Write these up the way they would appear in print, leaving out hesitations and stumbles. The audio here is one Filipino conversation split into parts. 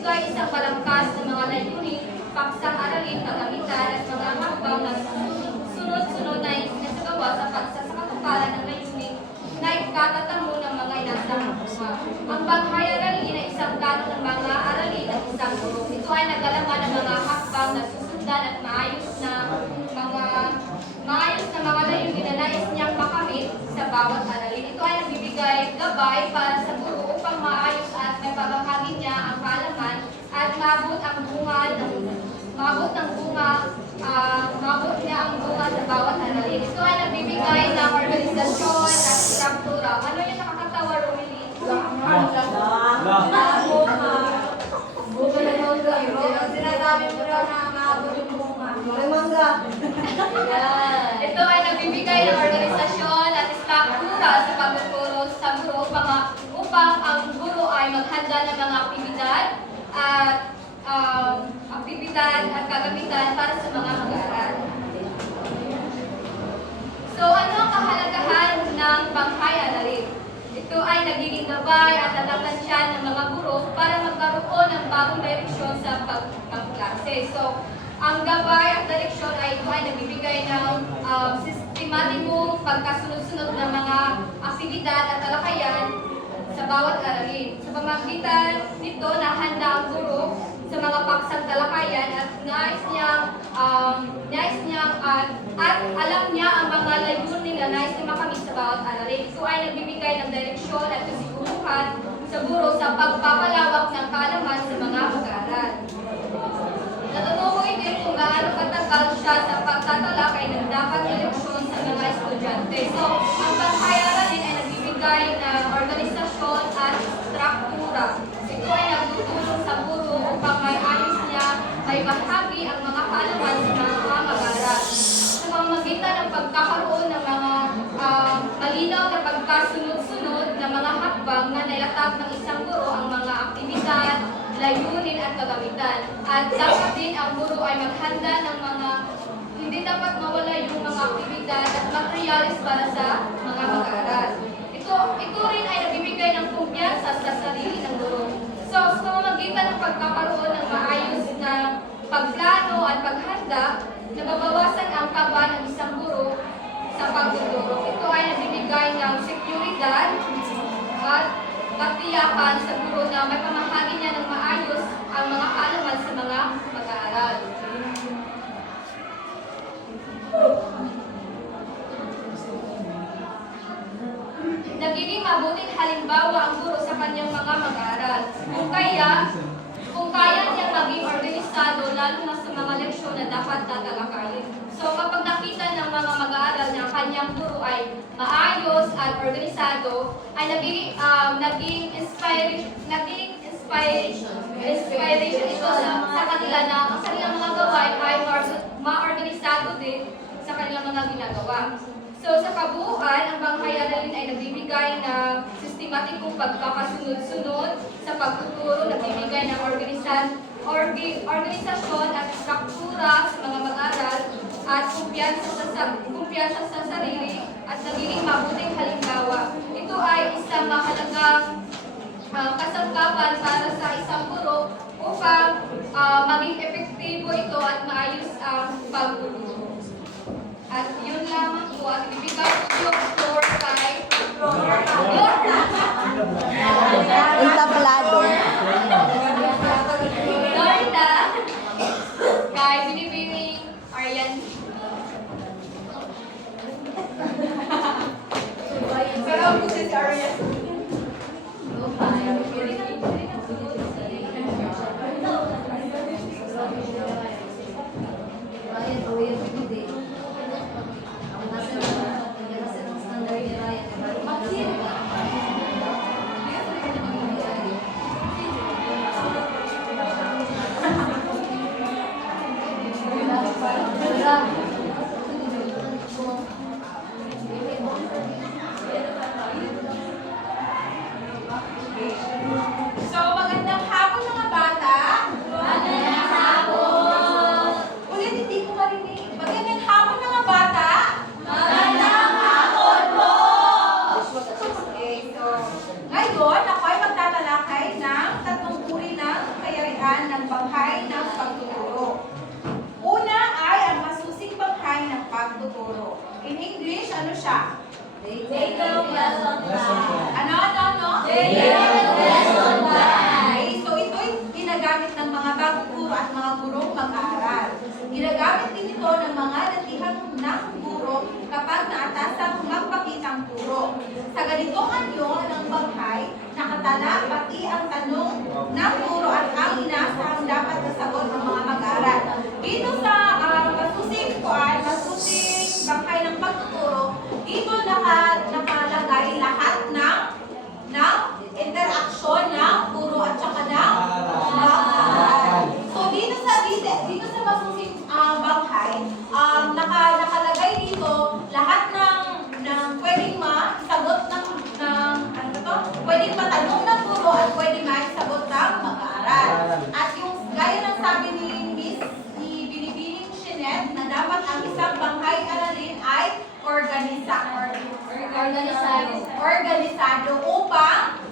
Ito ay isang balangkas ng mga layunin, paksang aralin, kagamitan at mga hakbang na sunod-sunod na isinasagawa sa pagsasakatuparan ng layunin na ikatatamo ng mga inasang bunga. Ang Banghay Aralin ay isang plano ng mga aralin at isang guro. Ito ay nagalaman ng mga hakbang na susundan at maayos na mga layunin na nais niyang makamit sa bawat aralin. Ito ay nagbibigay gabay para sa guro upang maayos at may pamahagi niya ang kaalaman at maabot niya ang bunga sa bawat aralin. Ito ay nagbibigay ng organisasyon at struktura. Ano yung nakakatawa, Romilly? Sinasabi mo daw na maabot yung bunga. Ito ay nagbibigay ng organisasyon at struktura sa pagtuturo sa guro upang ang guro ay maghanda ng mga aktibidad at kagamitan para sa mga mag-aaral. So, ano ang kahalagahan ng Banghay Aralin? Ito ay nagiging gabay at natatansya ng mga guro para magkaroon ng bagong direksyon sa pagklase. So, ang gabay at direksyon ay ito ay nagbibigay ng sistematikong pagkasunod-sunod ng mga aktibidad at talakayan sa bawat aralin. Sa pamamagitan nito, nahanda ang guro sa mga paksang talakayan at nais niyang at alam niya ang mga layunin na nais niya makamit sa bawat aralin. Ito ay nagbibigay ng direksyon at kasiguruhan sa guro sa pagpapalawak ng kaalaman sa mga mag-aaral. Natutukoy din kung gaano katagal siya sa pagtatalakay ng dapat direksyon sa mga estudyante. So, ang Banghay Aralin ay nagbibigay ng organisasyon at struktura. Ito ay nagtutulong sa guro upang maayos niya may bahagi ang mga kaalaman sa mga mag-aaral. Sa pamamagitan ng pagkakaroon ng mga malinaw na pagkasunod-sunod na mga hakbang na nailatag ng isang guro ang mga aktibidad, layunin at kagamitan. At dapat din ang guro ay maghanda ng hindi dapat mawala yung mga aktibidad at materyales para sa mga mag-aaral. Ito rin ay nagbibigay ng kumpiyansa sa sarili ng guro. So, sa pamamagitan ng pagkakaroon ng maayos na pagplano at paghanda, nababawasan ang kaba ng isang guro sa pagtuturo. Ito ay nagbibigay ng seguridad at katiyakan sa guro na may pamahagi niya ng maayos ang mga kaalaman sa mga mag-aaral. Nagiging mabuting halimbawa ang guro sa kanyang mga mag-aaral. Kung kaya niyang maging organisado, lalo na sa mga leksyon na dapat tatalakayin. So kapag nakita ng mga mag-aaral na kanyang guro ay maayos at organisado, ay naging inspiration ito sa kanila na ang kanilang mga gawain ay ma-organisado din sa kanilang mga ginagawa. So sa kabuuan, ang Banghay Aralin ay nagbibigay ng sistematikong pagkakasunod-sunod sa pagtuturo, nagbibigay ng organisasyon at struktura sa mga mag-aaral at kumpiyansa sa sarili at nagiging mabuting halimbawa. Ito ay isang mahalagang kasangkapan para sa isang guro upang maging epektibo ito at maayos ang pagtuturo. At yun lamang po at ibibigay ko yung floor kay Lorna. Entablado. Lorna kay Binibining Arian. Pero ako si Arian. tala, pati ang tanong ng guro at ang inaasahang dapat nasagot ng mga mag-aaral. Dito sa masusing bangkay ng pagtuturo, dito nakalagay lahat ng interaksyon ng guro at saka ng mag-aaral. So dito sa masusing bangkay, nakalagay dito lahat ng pwedeng masagot ng pwedeng matanong ng guro at pwedeng maisagot ng mag-aaral. At yung gaya ng sabi ni Binibining Shenet na dapat ang isang bangkay aralin ay organisado upang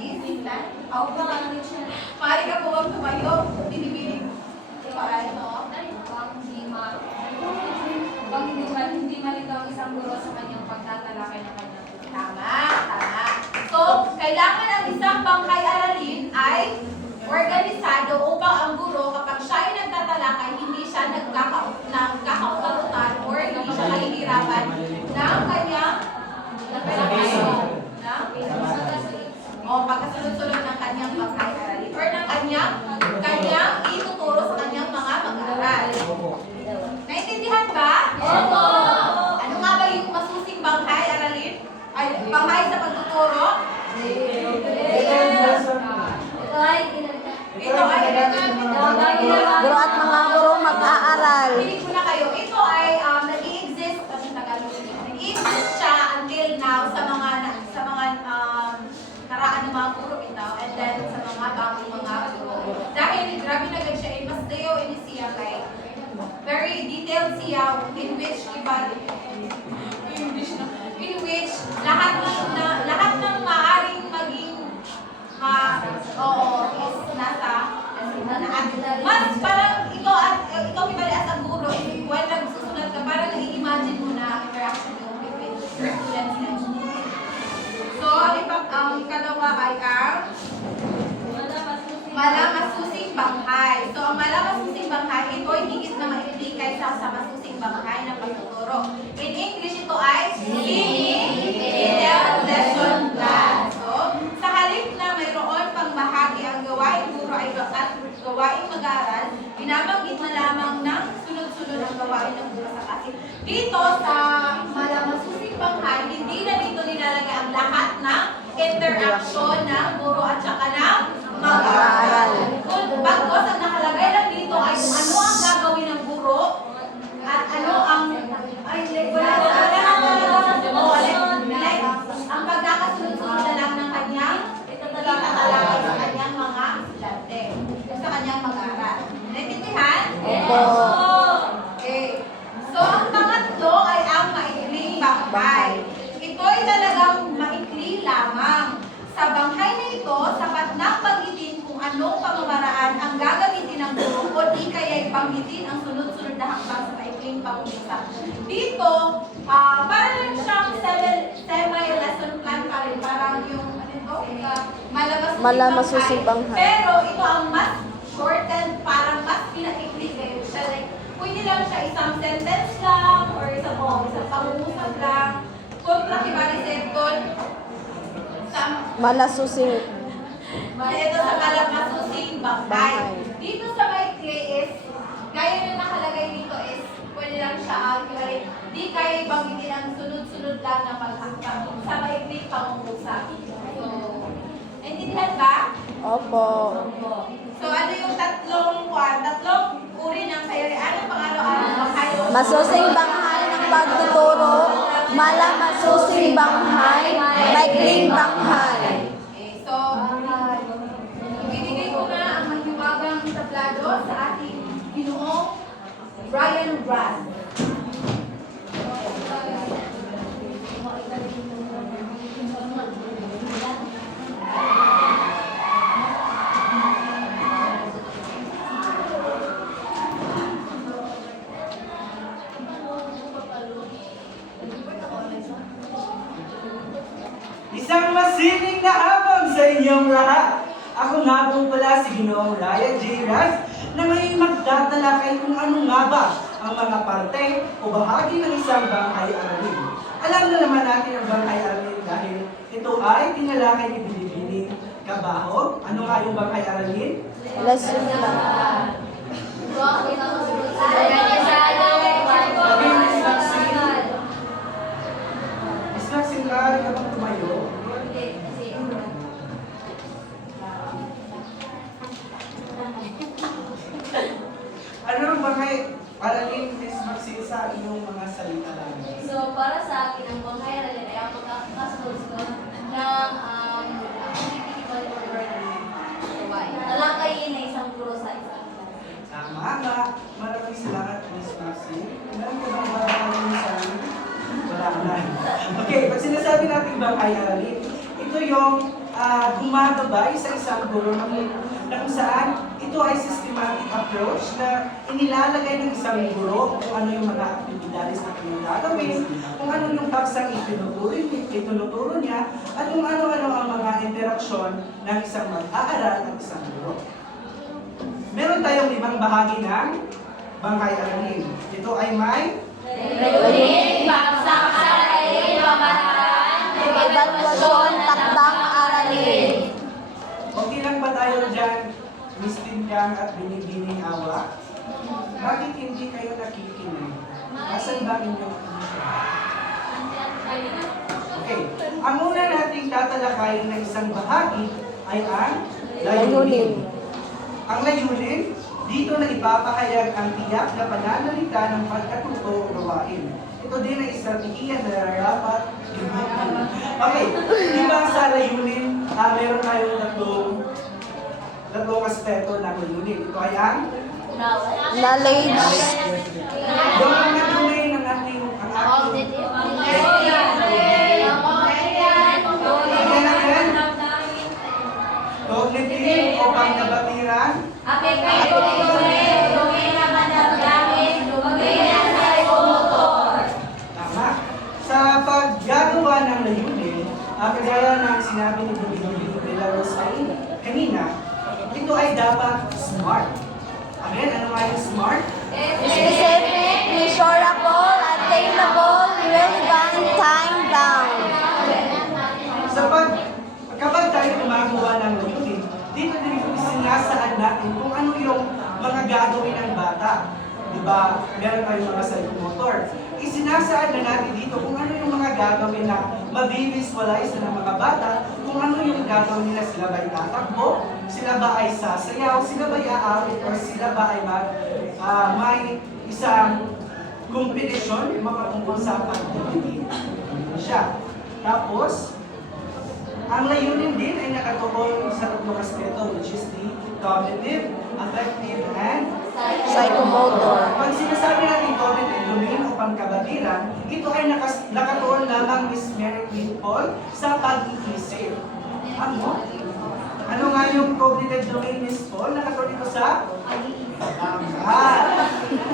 discipline. Maaari ka po bang tumayo? Binibining hindi malitaw ang isang guro sa kanyang pagtatalakay ng kanyang guro. Tama. So, kailangan ang isang bangkay aralin ay organisado upang ang guro kapag siya ay nagtatalakay, hindi siya nagkakautarutan or hindi siya kahihirapan ng kanyang pagkasunod-sunod ng kanyang bangkay aralin or ng kanyang ituturo sa kanyang mga mag-aaral. Naintindihan ba? Opo! Ano nga ba yung masusing bangkay aralin? Ay, bangkay sa pagtuturo? Ito ay Guro at mga guro mag-aaral. Pinig ko na kayo. Ito ay nag-i-exist siya until now sa mga karaan ng mga guro bitaw and then sa mga bagong mga guro. Dahil grabe na gan siya mas dayo ini siya kay very detailed siya in which lahat ng maaring maging is nasa mas parang ikaw kibali as a guro while nagsusulat ka parang nag-i-imagine mo na interaction mo with your students and so ang ikalawa ay ang malamasusing bangkay. So ang malamasusing bangkay ito ay higit na maikli kaysa sa masusing bangkay ng pagtuturo. In English ito ay detailed lesson plan. So sa halip na mayroon pang bahagi ang gawaing guro at gawaing mag-aaral, binabanggit na lamang ng sunod-sunod ang gawain ng guro sa klase. Dito sa malamasusing bangkay, hindi na dito nilalagay ang lahat ng interaksyon ng guro at saka ng mag-aaral. Bagkos ang nakalagay lang dito ay kung ano ang gagawin ng guro at ano ang ang pagkakasunod-sunod na lang ng kanyang itatalakay sa kanyang mga estudyante, sa kanyang mag-aaral. Naintindihan? Opo. Okay. So, ang pangatlo ay ang maikling bangkay. Ito ay talagang maikli lamang. Sa bangkay na ito, sapat na banggitin kung anong pamamaraan ang gagamitin ng guro o di kaya'y banggitin ang sunod-sunod na hakbang sa maikling pangungusap. Dito, parang siyang semi-lesson plan pa rin. Parang yung, Malamasusing bangkay. Pero ito ang mas shortened, parang mas pinaikli kayo siya. Like, pwede lang siya isang sentence lang or isang pangungusap lang. Kontra kibali sekton, Malasusing ito sa malamasusing bangkay. Dito sa maikli is, gaya na nakalagay dito is, pwede lang siya di kaya banggitin ang sunod-sunod lang na paghakbang sa maikli pangungusap. So, naintindihan ba? Opo. So, ano yung tatlong uri ng sayurian ng pang-araw-araw bangkay? Masusing banghay ng pagtuturo, malamasusing banghay, maikling banghay. Okay, so, ibibigay ko na ang mahiwagang tablado sa ating Ginoong Brian Brand. Isang masining na hapon sa inyong lahat. Ako nga po pala si Ginoong Ryan J. Raz na may magtatalakay kung ano nga ba ang mga parte o bahagi ng isang bangkay aralin. Alam na naman natin ang bangkay aralin dahil ay tinalakay ni Binibining Kabaho. Ano nga yung bangkay aralin? Lasyon lang. Miss Maxine, maaari ka bang tumayo? Ano ang bangkay aralin, Miss Maxine, sa inyong mga salita lang? So, para sa akin, ang bangkay aralin ay ang pagkakasunod ko ng activity controversy. Talakayin na isang guro sa isang klase. Tama nga. Maraming salamat, Miss Maxine. Meron ka bang marami sa amin? Wala na. Okay, pag sinasabi natin bangkay aralin, ito yung gumagabay sa isang guro na kung saan ito ay systematic approach na inilalagay ng isang guro kung ano yung mga aktibidades na kanyang gagawin, kung ano yung taksang itinuturo niya, at kung ano-ano ang mga interaksyon ng isang mag-aaral at isang guro. Meron tayong 5 bahagi ng bangkay aralin. Ito ay may Evaluasyon, takdang aralin. okay lang ba tayo dyan, Miss Tinkang at Binibining Awa? Bakit hindi kayo nakikinig? Asan ba inyong okay. Ang una nating tatalakayin na isang bahagi ay ang layunin. Ang layunin, dito na ipapahayag ang tiyak na pananalita ng pagkatuto o gawain. Ito din ay estratehiya na dapat gamitin. Okay, di ba sa layunin, meron tayong tatlong aspeto ng layunin. Ito ay ang Knowledge. yung mga domain ng ating cognitive o pangkabatiran. Tama. Sa paggagawa ng layunin, kagaya ng sinabi ni Binibining de la Rosa kanina, ito ay dapat smart. Amen? Ano nga yung smart? Specific, measurable, attainable, relevant, time-bound. Kapag tayo gumagawa ng layunin, dito din sinasaad natin kung ano yung mga gagawin ng bata. Diba? Meron tayong mga psychomotor. Isinasaad na natin dito kung ano yung mga gagawin na mabivisualize na ng mga bata, kung ano yung gagawin nila, sila ba ay tatakbo, sila ba ay sasayaw, sila ba ay aawit, or sila ba ay may isang kompetisyon makatungkol sa pagtitipid. Siya. Tapos, ang layunin din ay nakatukoy sa tatlong aspeto, which is the cognitive, affective, and Psychomotor. pag sinasabi natin cognitive domain o pangkabatiran, ito ay nakatuon lamang Miss Mary Queen Paul sa pag-iisip. Ano nga yung cognitive domain, Miss Paul? Nakatuon ito sa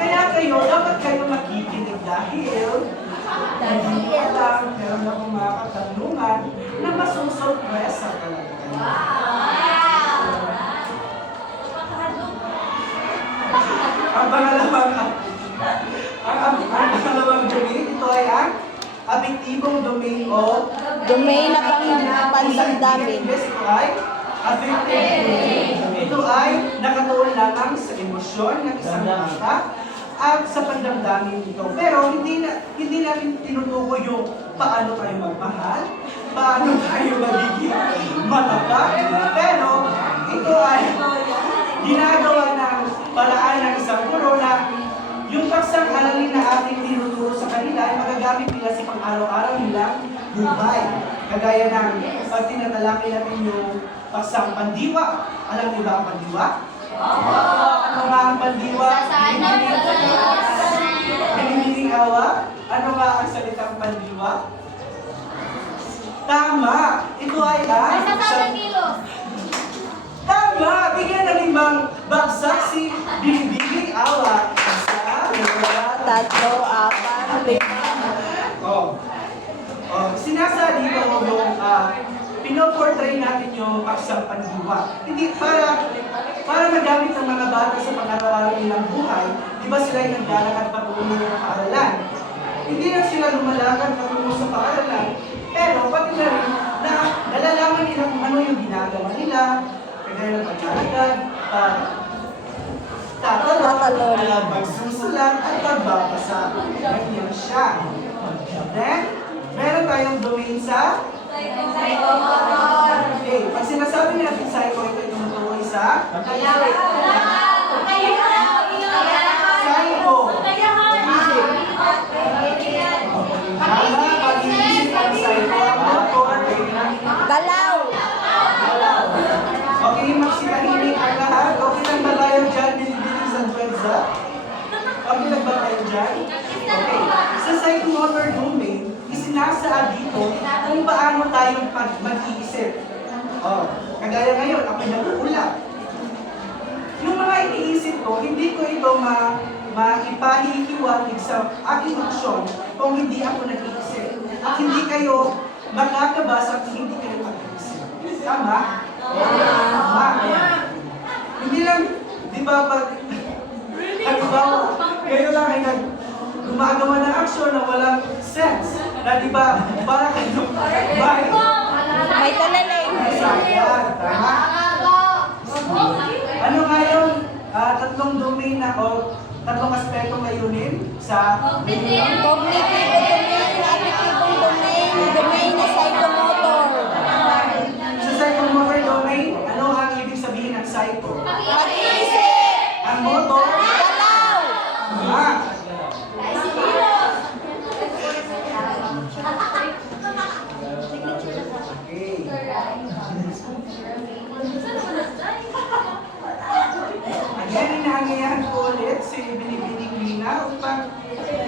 kaya dapat kayo makikinig dahil hindi ko alam, meron akong mga katanungan na masusurpresa talaga kayo. Ang pangalawang domain, ito ay ang apektibong domain o Domain na pandamdamin. Ito ay affective domain. Ito ay nakatuon lamang sa emosyon ng isang bata at sa pandamdamin nito. Pero hindi natin tinutukoy yung paano tayo magmahal, paano tayo magiging matapag. Pero ito ay ginagawa ng paraan ng isang guro na yung paksang aralin na ating tinuturo sa kanila ay magagamit nila sa pang-araw-araw nilang buhay. Kagaya ng pag tinatalakay natin yung paksang pandiwa. Alam niyo ba ang pandiwa? Ano nga ang pandiwa? Binibining Awa? Ano nga ang salitang pandiwa? Tama! Ito ay Tama! Bigyan ng 5 bagsak si Binibining Awa. 3, 4, 5. Sinasa dito yung pinoportray natin yung paksang pandiwa. Hindi para magamit ng mga bata sa pang-araw-araw nilang buhay, di ba sila yung naglalakad patungo ng paaralan? Hindi lang sila lumalakad patungo sa paaralan, pero pati na rin na nila, kagaya ng paglalagad, Tatalon. pagsusulat, at pagbabasa. Ganyan siya. Then, meron tayong domain sa okay. Pag sinasabi natin psycho, ito yung tumutukoy sa psycho. Isip. Tama, pag-iisip ang psycho, ang motor, Galaw. galaw. Okay, magsikahimik ang lahat. Okay lang ba tayo dyan? Binibilis ang pwedza? Okay lang ba tayo dyan? Okay. Sa psychomotor domain, isinasaad dito kung paano tayo mag-iisip. Oh, kagaya ngayon, ako nag-uulap. Yung mga iniisip ko, hindi ko ito maipahihiwatig sa aking aksyon kung hindi ako nag-iisip. At hindi kayo makakabasa kung hindi kayo mag-iisip. Tama? Tama. Hindi lang, di ba pag, halimbawa, kayo lang ay gumagawa ng aksyon na walang sense. Na di ba, para kayo May talaling. sayang. Tama? Ano ngayon? Tatlong domain na o tatlong aspeto ngayunin sa Cognitive domain, affective domain, domain na psychomotor. sa psychomotor domain, ano ang ibig sabihin ng psycho? Pag-iisip. Ang motor? Galaw. Tama. Okay. Again, inaangayahan ko ulit si Binibining Lina upang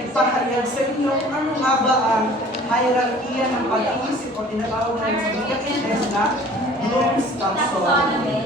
ipahayag sa inyo kung ano nga ba ang hierarchy ng pag-iisip o tinatawag na sa English na Bloom's taxonomy.